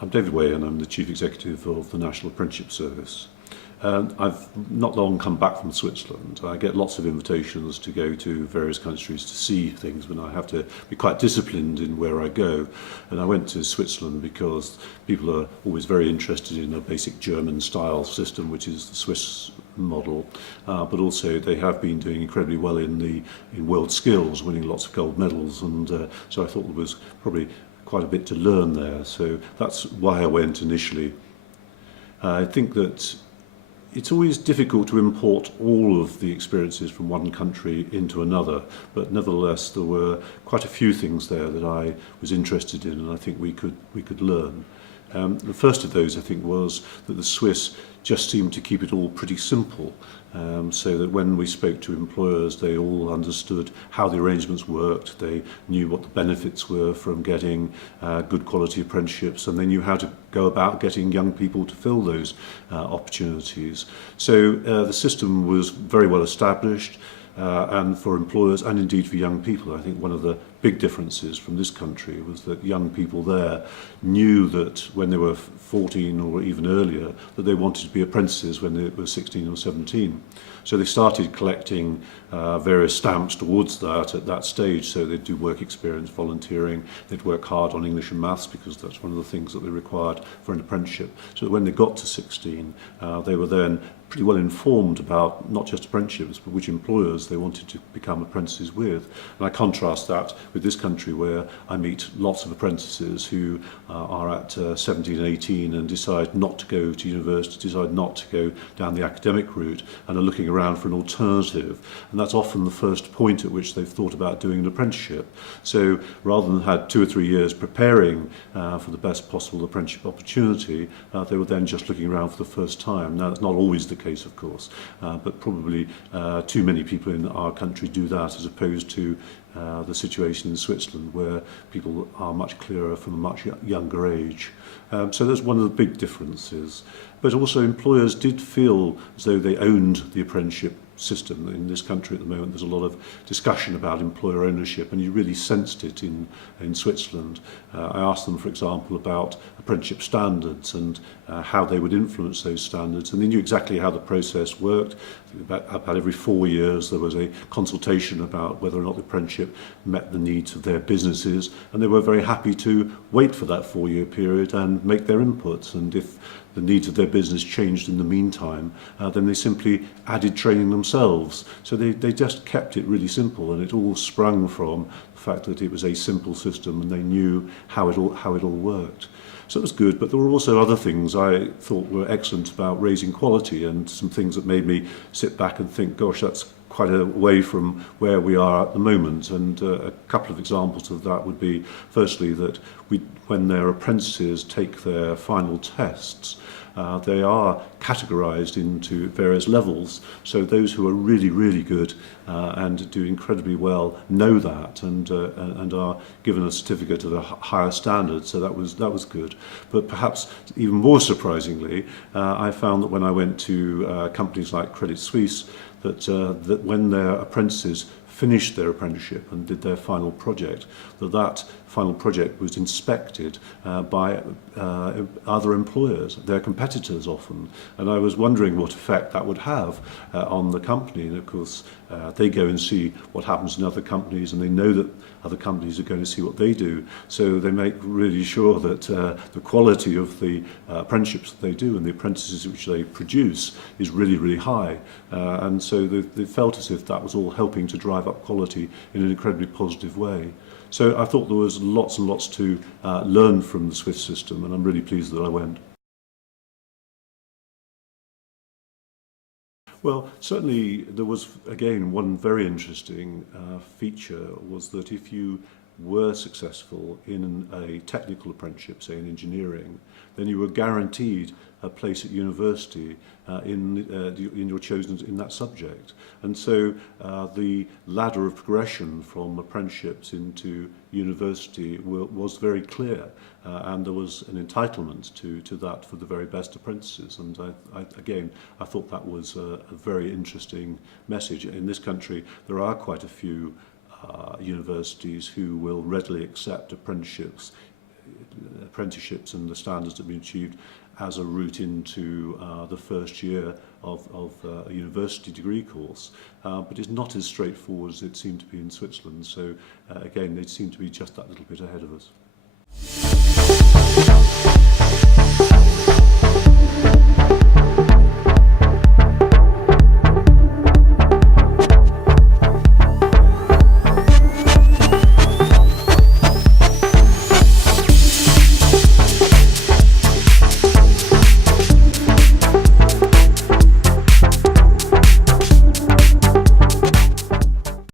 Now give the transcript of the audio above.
I'm David Way and I'm the Chief Executive of the National Apprenticeship Service. I've not long come back from Switzerland. I get lots of invitations to go to various countries to see things, but I have to be quite disciplined in where I go. And I went to Switzerland because people are always very interested in a basic German style system, which is the Swiss model, but also they have been doing incredibly well in world skills, winning lots of gold medals, and so I thought there was probably quite a bit to learn there. So that's why I went initially. I think that it's always difficult to import all of the experiences from one country into another, but nevertheless there were quite a few things there that I was interested in and I think we could learn. The first of those, I think, was that the Swiss just seemed to keep it all pretty simple, so that when we spoke to employers, they all understood how the arrangements worked, they knew what the benefits were from getting good quality apprenticeships, and they knew how to go about getting young people to fill those opportunities. So the system was very well established, and for employers and indeed for young people. I think one of the big differences from this country was that young people there knew that when they were 14 or even earlier that they wanted to be apprentices when they were 16 or 17. So they started collecting various stamps towards that at that stage. So they'd do work experience, volunteering, they'd work hard on English and maths because that's one of the things that they required for an apprenticeship. So that when they got to 16, they were then pretty well informed about not just apprenticeships, but which employers they wanted to become apprentices with. And I contrast that with this country where I meet lots of apprentices who are at 17 and 18 and decide not to go to university, decide not to go down the academic route and are looking around for an alternative. And that's often the first point at which they've thought about doing an apprenticeship. So rather than had 2 or 3 years preparing for the best possible apprenticeship opportunity, they were then just looking around for the first time. Now, that's not always the case, of course, but probably too many people in our country do that as opposed to the situation in Switzerland where people are much clearer from a much younger age. So that's one of the big differences. But also employers did feel as though they owned the apprenticeship system. In this country at the moment there's a lot of discussion about employer ownership, and you really sensed it in Switzerland. I asked them, for example, about apprenticeship standards and how they would influence those standards, and they knew exactly how the process worked. About every 4 years there was a consultation about whether or not the apprenticeship met the needs of their businesses, and they were very happy to wait for that 4-year period and make their inputs, and if the needs of their business changed in the meantime, then they simply added training themselves. So they just kept it really simple, and it all sprung from the fact that it was a simple system and they knew how it all worked. So it was good, but there were also other things I thought were excellent about raising quality, and some things that made me sit back and think, gosh, that's quite a way from where we are at the moment. And a couple of examples of that would be, firstly, that when their apprentices take their final tests, they are categorized into various levels. So those who are really, really good and do incredibly well know that and are given a certificate of a higher standard. So that was good. But perhaps even more surprisingly, I found that when I went to companies like Credit Suisse, that when their apprentices finished their apprenticeship and did their final project, that final project was inspected by other employers, their competitors often. And I was wondering what effect that would have on the company. And of course, they go and see what happens in other companies, and they know that other companies are going to see what they do. So they make really sure that the quality of the apprenticeships that they do and the apprentices which they produce is really, really high. And so they felt as if that was all helping to drive up quality in an incredibly positive way. So I thought there was lots and lots to learn from the Swiss system, and I'm really pleased that I went. Well, certainly there was, again, one very interesting feature was that if you were successful in a technical apprenticeship, say in engineering, then you were guaranteed a place at university in your chosen in that subject. And so the ladder of progression from apprenticeships into university was very clear, and there was an entitlement to that for the very best apprentices. And I thought that was a very interesting message. In this country, there are quite a few universities who will readily accept apprenticeships apprenticeships and the standards that have been achieved as a route into the first year of a university degree course, but it's not as straightforward as it seemed to be in Switzerland. So again, they seem to be just that little bit ahead of us.